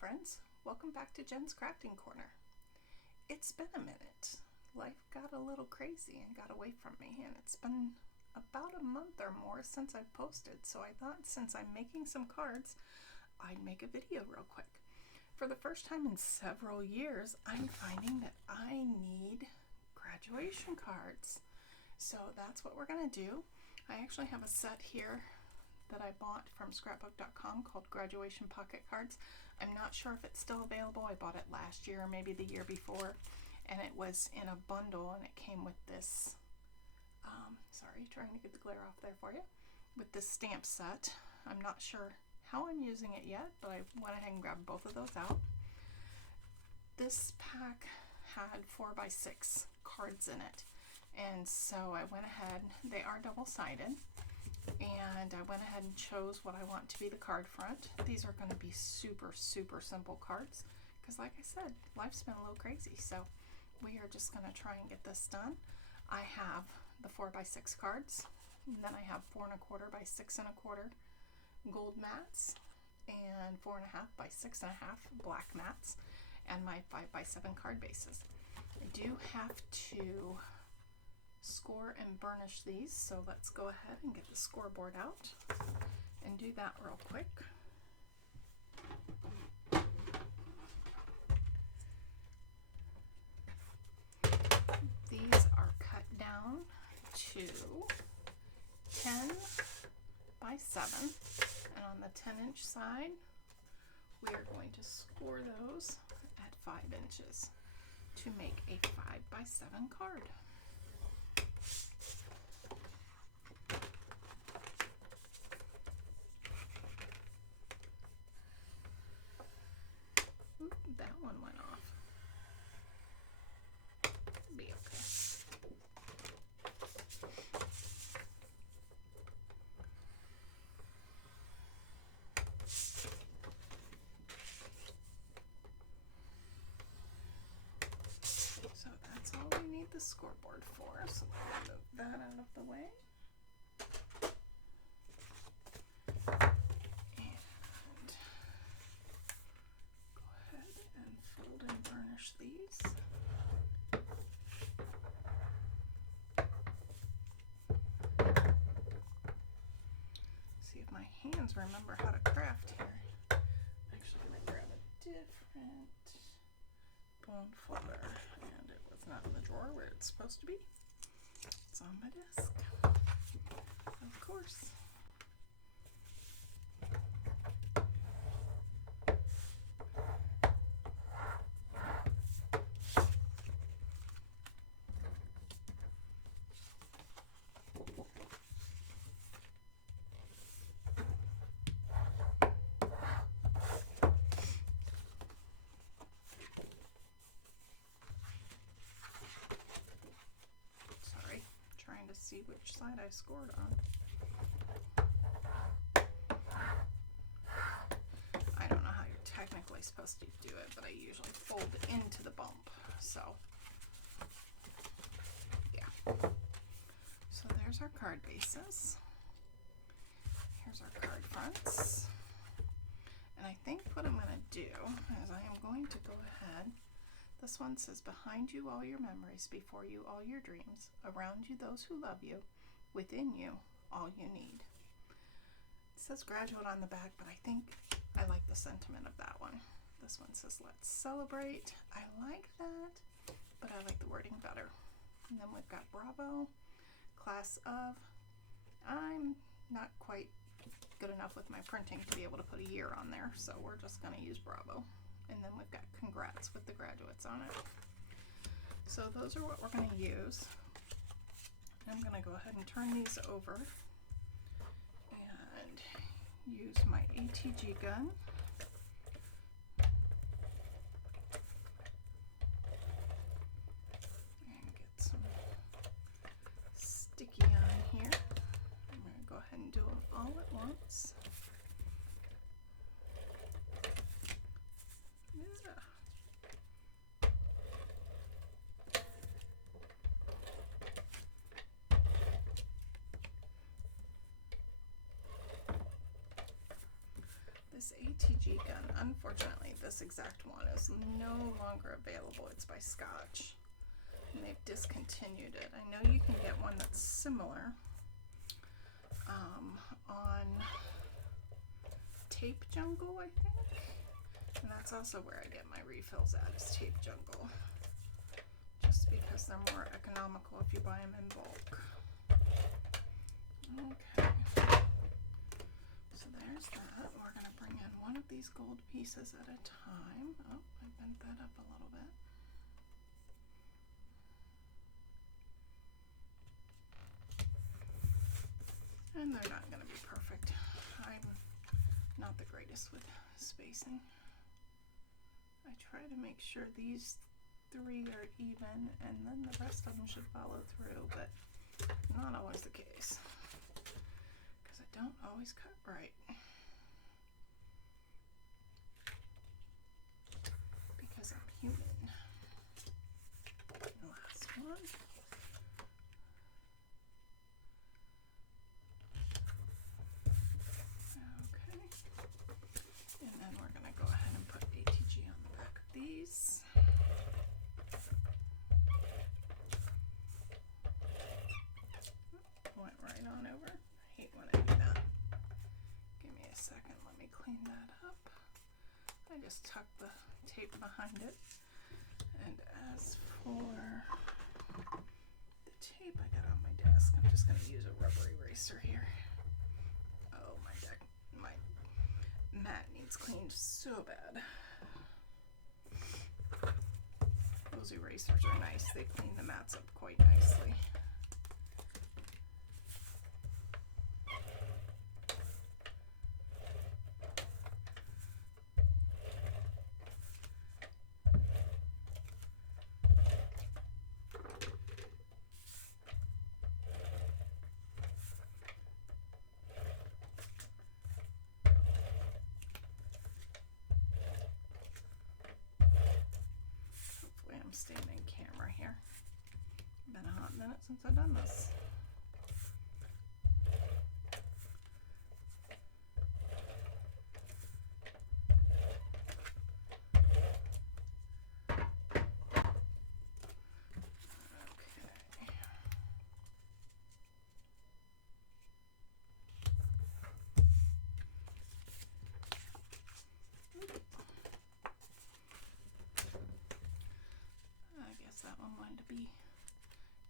friends, welcome back to Jen's Crafting Corner. It's been a minute. Life got a little crazy and got away from me, and it's been about a month or more since I've posted, so I thought since I'm making some cards, I'd make a video real quick. For the first time in several years, I'm finding that I need graduation cards. So that's what we're going to do. I actually have a set here that I bought from scrapbook.com called Graduation Pocket Cards. I'm not sure if it's still available. I bought it last year or maybe the year before, and it was in a bundle, and it came with this, sorry, trying to get the glare off there for you, with this stamp set. I'm not sure how I'm using it yet, but I went ahead and grabbed both of those out. This pack had 4x6 cards in it, and so I went ahead, they are double-sided, and I went ahead and chose what I want to be the card front. These are going to be super simple cards because, like I said, life's been a little crazy, so we are just going to try and get this done. I have the 4x6 cards, and then I have 4 1/4 by 6 1/4 gold mats and 4 1/2 by 6 1/2 black mats, and my 5x7 card bases. I do have to score and burnish these, so let's go ahead and get the scoreboard out and do that real quick. These are cut down to 10 by 7, and on the 10-inch side we are going to score those at 5 inches to make a 5x7 card. Oop, that one went off. Be okay. So that's all we need the scoreboard for. So we'll move that out of the way. These. See if my hands remember how to craft here. Actually, I'm going to grab a different bone folder, and it was not in the drawer where it's supposed to be. It's on my desk, of course. See which side I scored on. I don't know how you're technically supposed to do it, but I usually fold into the bump. So, yeah. So there's our card bases. Here's our card fronts. And I think what I'm going to do is I am going to go ahead. This one says, behind you all your memories, before you all your dreams, around you those who love you, within you all you need. It says graduate on the back, but I think I like the sentiment of that one. This one says, let's celebrate. I like that, but I like the wording better. And then we've got bravo, class of. I'm not quite good enough with my printing to be able to put a year on there, so we're just going to use bravo. And then we've got congrats with the graduates on it. So those are what we're going to use. I'm going to go ahead and turn these over and use my ATG gun. And get some sticky on here. I'm going to go ahead and do them all at once. This ATG gun, unfortunately, this exact one is no longer available. It's by Scotch, and they've discontinued it. I know you can get one that's similar on Tape Jungle, I think, and that's also where I get my refills at, is Tape Jungle, just because they're more economical if you buy them in bulk. Okay, so there's that. We're going to bring in one of these gold pieces at a time. Oh, I bent that up a little bit. And they're not going to be perfect. I'm not the greatest with spacing. I try to make sure these three are even, and then the rest of them should follow through, but not always the case, because I don't always cut right. Because I'm human. Last one. Okay. And then we're going to go ahead and put ATG on the back of these. Went right on over. I hate when I do that. Give me a second. Let me clean that up. I just tucked the tape behind it. And as for the tape I got on my desk, I'm just going to use a rubber eraser here. Oh, my mat needs cleaned so bad. Those erasers are nice. They clean the mats up quite nicely. I'm staying in camera here. Been a hot minute since I've done this. That one wanted to be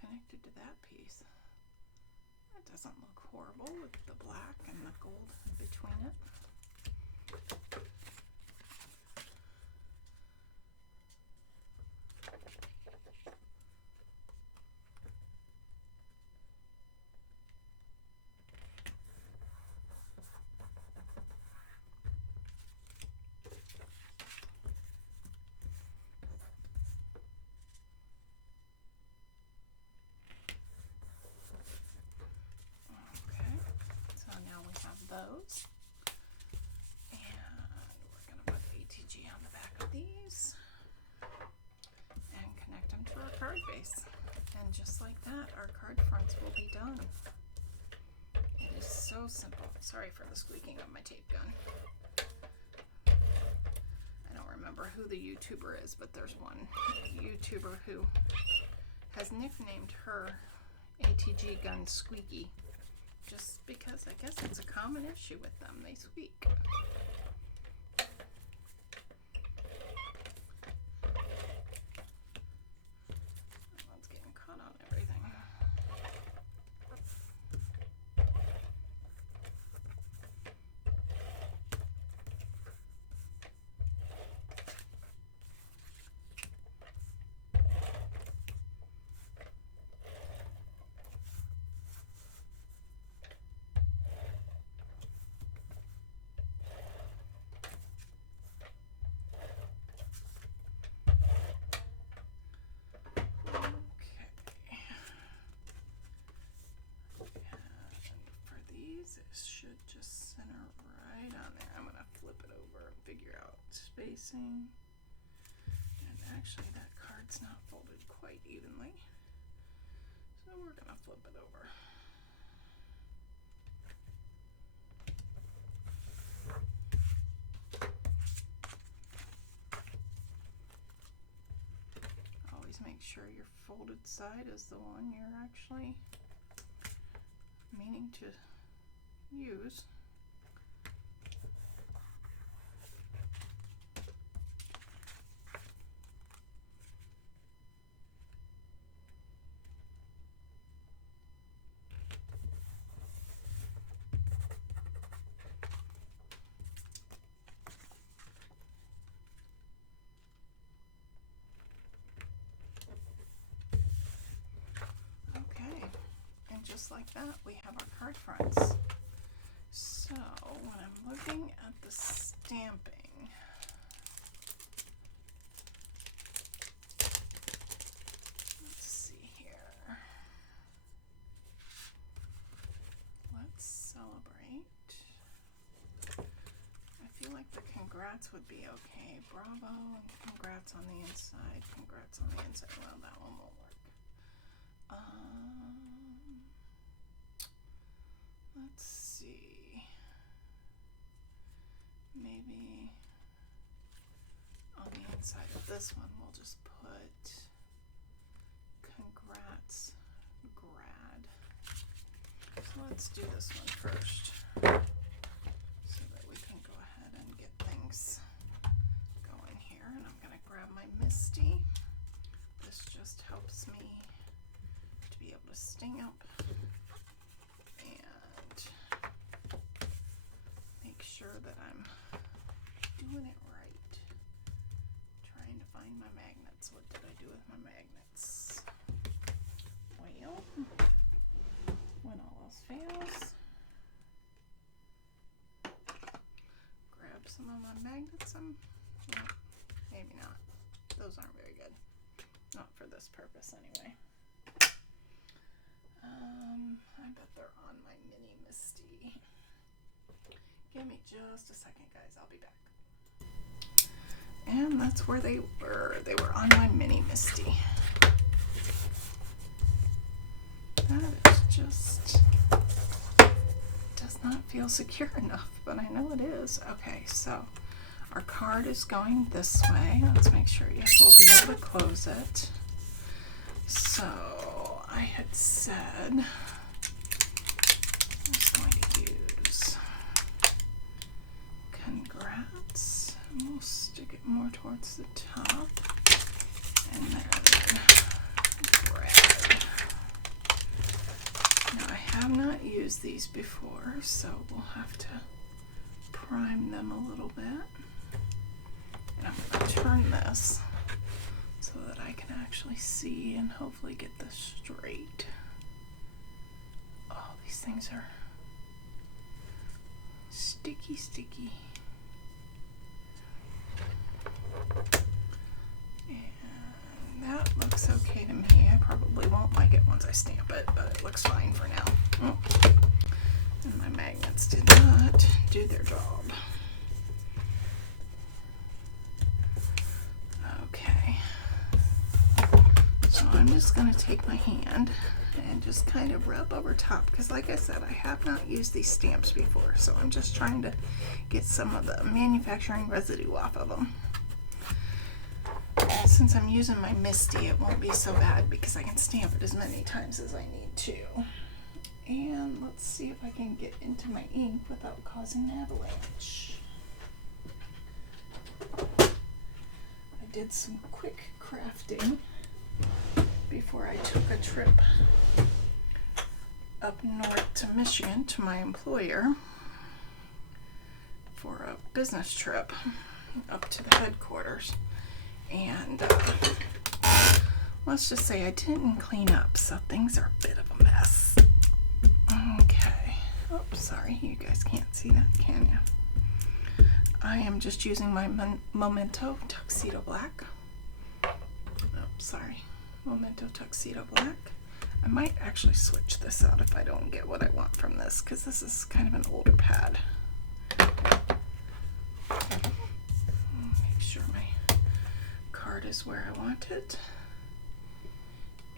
connected to that piece. That doesn't look horrible with the black and the gold between it. Those, and we're going to put ATG on the back of these and connect them to our card base, and just like that our card fronts will be done. It is so simple. Sorry for the squeaking of my tape gun. I don't remember who the YouTuber is, but there's one YouTuber who has nicknamed her ATG gun Squeaky, just because I guess it's a common issue with them. They squeak. One's getting caught on everything. It should just center right on there. I'm going to flip it over and figure out spacing. And actually that card's not folded quite evenly, so we're going to flip it over. sure your folded side is the one you're actually meaning to use. Just like that, we have our card fronts. So when I'm looking at the stamping, let's see here. Let's celebrate. I feel like the congrats would be okay. Bravo and congrats on the inside. Congrats on the inside. Well, that one won't work. Let's see. Maybe on the inside of this one, we'll just put congrats grad. So let's do this one first so that we can go ahead and get things going here. And I'm going to grab my Misty. This just helps me to be able to stamp that I'm doing it right. Trying to find my magnets. What did I do with my magnets? Well, when all else fails, grab some of my magnets. Well, maybe not. Those aren't very good. Not for this purpose anyway. I bet they're on my mini Misty. Give me just a second, guys. I'll be back. And that's where they were. They were on my mini Misty. That is just does not feel secure enough, but I know it is. Okay, so our card is going this way. Let's make sure we'll be able to close it. So I had said I was going to use congrats. We'll stick it more towards the top, and then grad. Now I have not used these before, so we'll have to prime them a little bit. And I'm going to turn this so that I can actually see and hopefully get this straight. Oh, these things are sticky, sticky. And that looks okay to me. I probably won't like it once I stamp it, but it looks fine for now. Oh. And my magnets did not do their job. Okay. So I'm just going to take my hand and just kind of rub over top, because like I said, I have not used these stamps before, so I'm just trying to get some of the manufacturing residue off of them. And since I'm using my Misty, it won't be so bad because I can stamp it as many times as I need to. And let's see if I can get into my ink without causing an avalanche. I did some quick crafting before I took a trip up north to Michigan to my employer for a business trip up to the headquarters. And let's just say I didn't clean up, so things are a bit of a mess. Okay. Oh, sorry, you guys can't see that, can you? I am just using my Memento Tuxedo Black. Oh, sorry. Memento Tuxedo Black. I might actually switch this out if I don't get what I want from this, because this is kind of an older pad. Make sure my card is where I want it.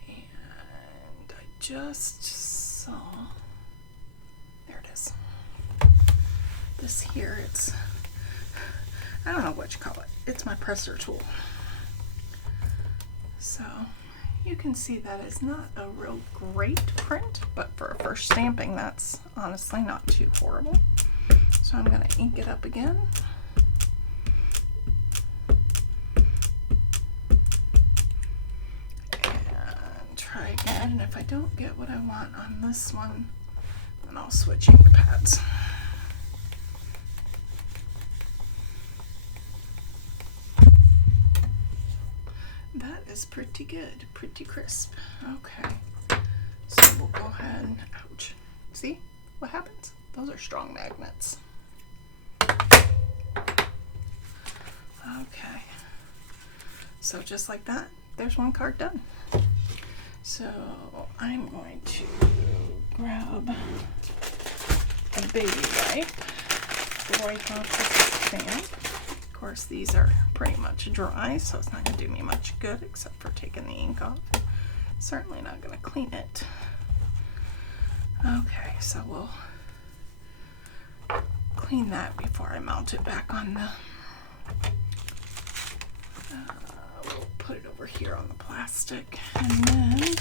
And I just saw, there it is. This here, it's, I don't know what you call it. It's my presser tool. So You can see that is not a real great print, but for a first stamping, that's honestly not too horrible. So I'm going to ink it up again. And try again, and if I don't get what I want on this one, then I'll switch ink pads. That is pretty good, pretty crisp. Okay, so we'll go ahead and, ouch, see what happens? Those are strong magnets. Okay, so just like that, there's one card done. So I'm going to grab a baby wipe, wipe off the stamp. Of course, these are pretty much dry, so it's not going to do me much good except for taking the ink off. Certainly not going to clean it. Okay, so we'll clean that before I mount it back on the, we'll put it over here on the plastic. And then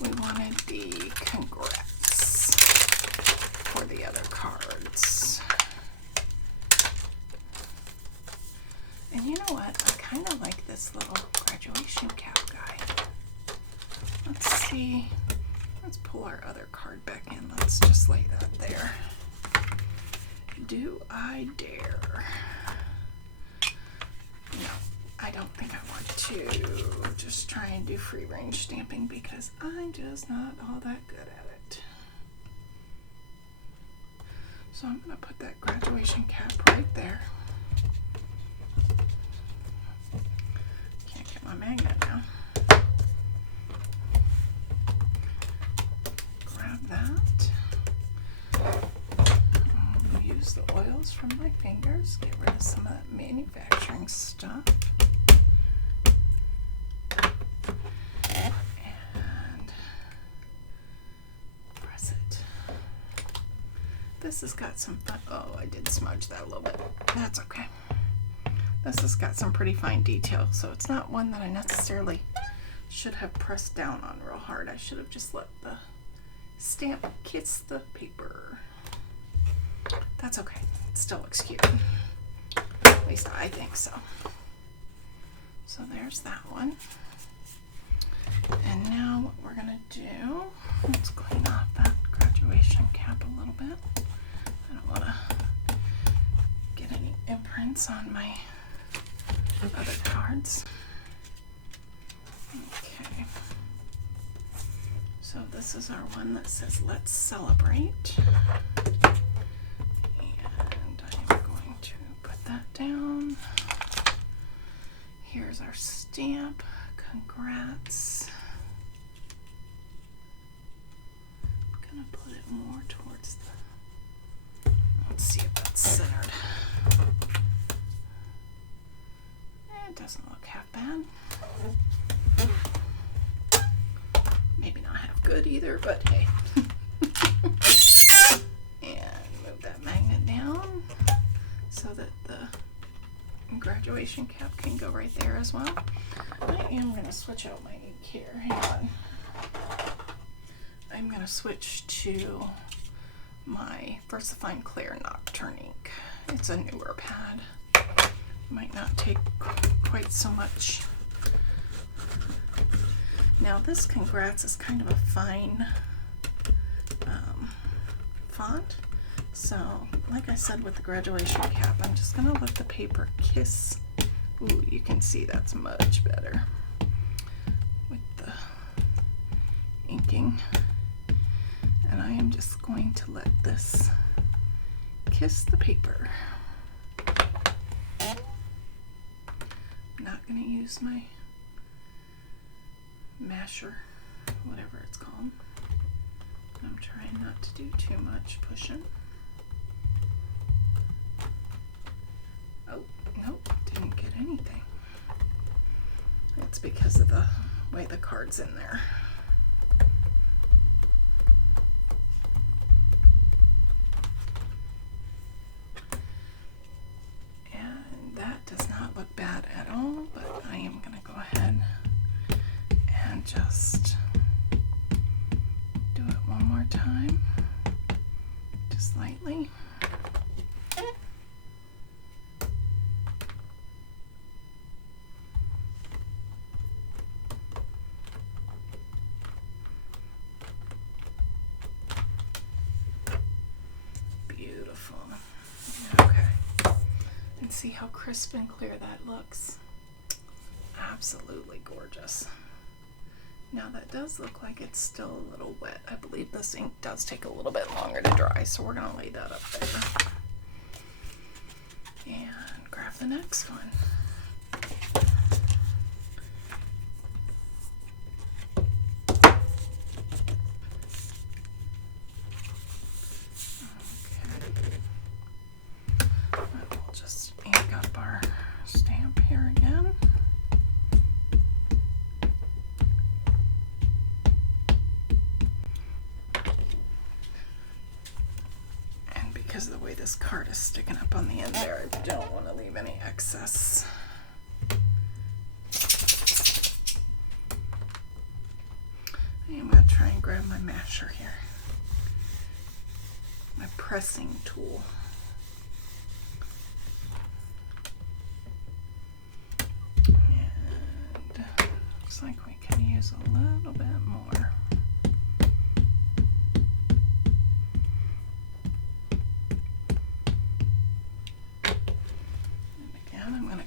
we wanted the congrats for the other cards. And you know what? I kind of like this little graduation cap guy. Let's see. Let's pull our other card back in. Let's just lay that there. Do I dare? No, I don't think I want to just try and do free range stamping because I'm just not all that good at it. So I'm going to put that graduation cap right there. Can't get my magnet now. Grab that. Use the oils from my fingers. Get rid of some of that manufacturing stuff. And press it. This has got some fun. Oh, I did smudge that a little bit. That's okay. This has got some pretty fine detail, so it's not one that I necessarily should have pressed down on real hard. I should have just let the stamp kiss the paper. That's okay. It still looks cute. At least I think so. So there's that one. And now what we're going to do, let's clean off that graduation cap a little bit. I don't want to get any imprints on my other cards. Okay. So this is our one that says, let's celebrate. Down. Here's our stamp. Congrats. I'm gonna put it more towards the, let's see if that's centered. It doesn't look half bad. Maybe not half good either, but hey. And move that magnet down so that the graduation cap can go right there as well. I am going to switch out my ink here. Hang on. I'm going to switch to my VersaFine Clear Nocturne ink. It's a newer pad. Might not take quite so much. Now this Congrats is kind of a fine font. So, like I said with the graduation cap, I'm just going to let the paper kiss. Ooh, you can see that's much better with the inking. And I am just going to let this kiss the paper. I'm not going to use my masher, whatever it's called. I'm trying not to do too much pushing. Nope, didn't get anything. It's because of the way the card's in there. And that does not look bad at all, but I am going to go ahead and just see how crisp and clear that looks. Absolutely gorgeous. Now that does look like it's still a little wet. I believe this ink does take a little bit longer to dry, so we're going to lay that up there. And grab the next one. Because of the way this card is sticking up on the end there, I don't want to leave any excess. I am going to try and grab my masher here, my pressing tool. And looks like we can use a little bit more.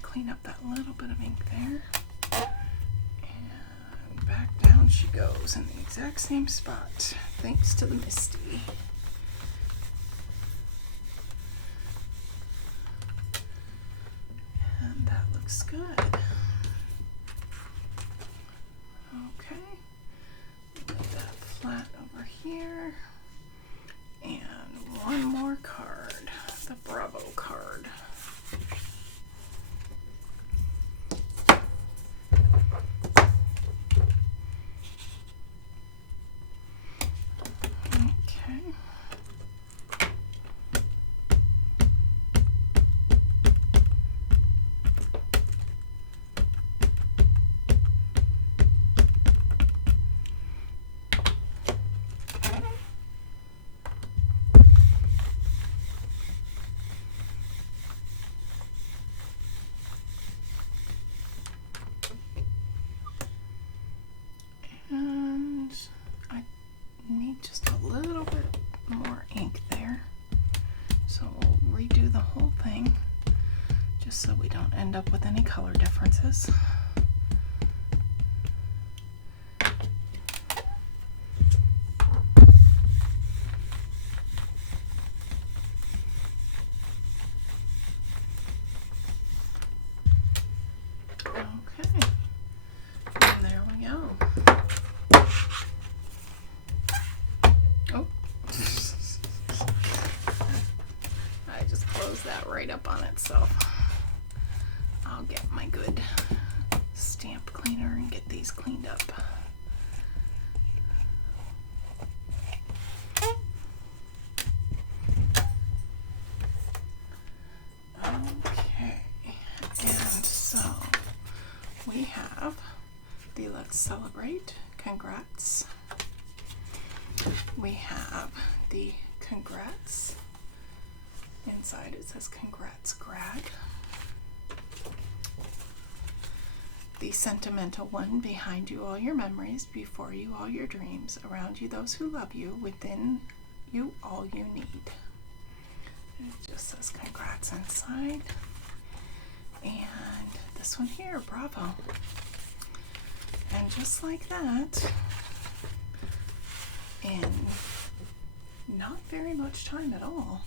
Clean up that little bit of ink there, and back down she goes in the exact same spot, thanks to the Misty. And that looks good. Okay, lay that flat over here, and one more card, the Bravo card. And I need just a little bit more ink there, so we'll redo the whole thing just so we don't end up with any color differences. That right up on itself. I'll get my good stamp cleaner and get these cleaned up. Okay, and so we have the Let's Celebrate, congrats. We have the congrats. Inside it says congrats grad. The sentimental one, behind you all your memories, before you all your dreams, around you those who love you, within you all you need. It just says congrats inside. And this one here, Bravo. And just like that, in not very much time at all,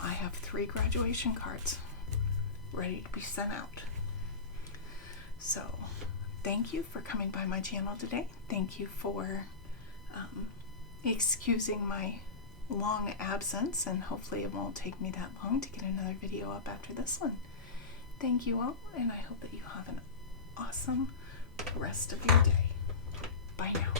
I have 3 graduation cards ready to be sent out. So thank you for coming by my channel today. Thank you for excusing my long absence, and hopefully it won't take me that long to get another video up after this one. Thank you all, and I hope that you have an awesome rest of your day. Bye now.